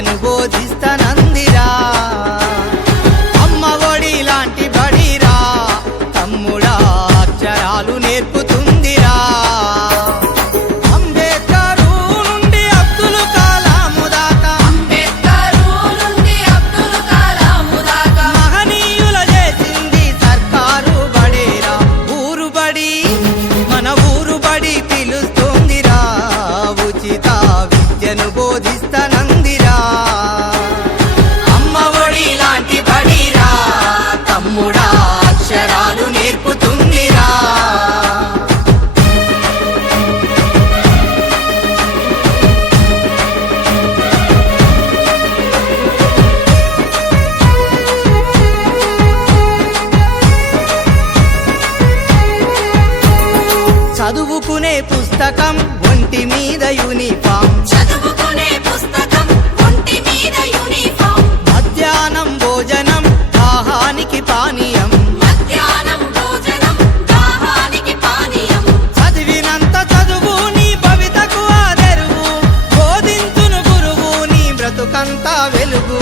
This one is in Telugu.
విద్యను బోధిస్తానందిరా అమ్మ ఒడి లాంటి బడిరా తమ్ముడా అక్షరాలు నేర్పుతుందిరా అంబేద్కరు నుండి అబ్దుల్ కలాము దాకా మహనీయుల చేసింది సర్కారు బడేరా ఊరు బడి మన ఊరు బడి పిలుస్తుందిరా ఉచిత విద్యను బోధిస్తానందిరా అమ్మ ఒడి లాంటి బడిరా తమ్ముడా అక్షరాలు నేర్పుతుందిరా చదువుకునే పుస్తకం ఒంటి మీద యూనిఫామ్ మధ్యాహ్నం భోజనం దాహానికి పానీయం చదివినంత చదువు నీ భవితకు ఆదరువు బోధించును గురువు నీ బ్రతుకంతా వెలుగు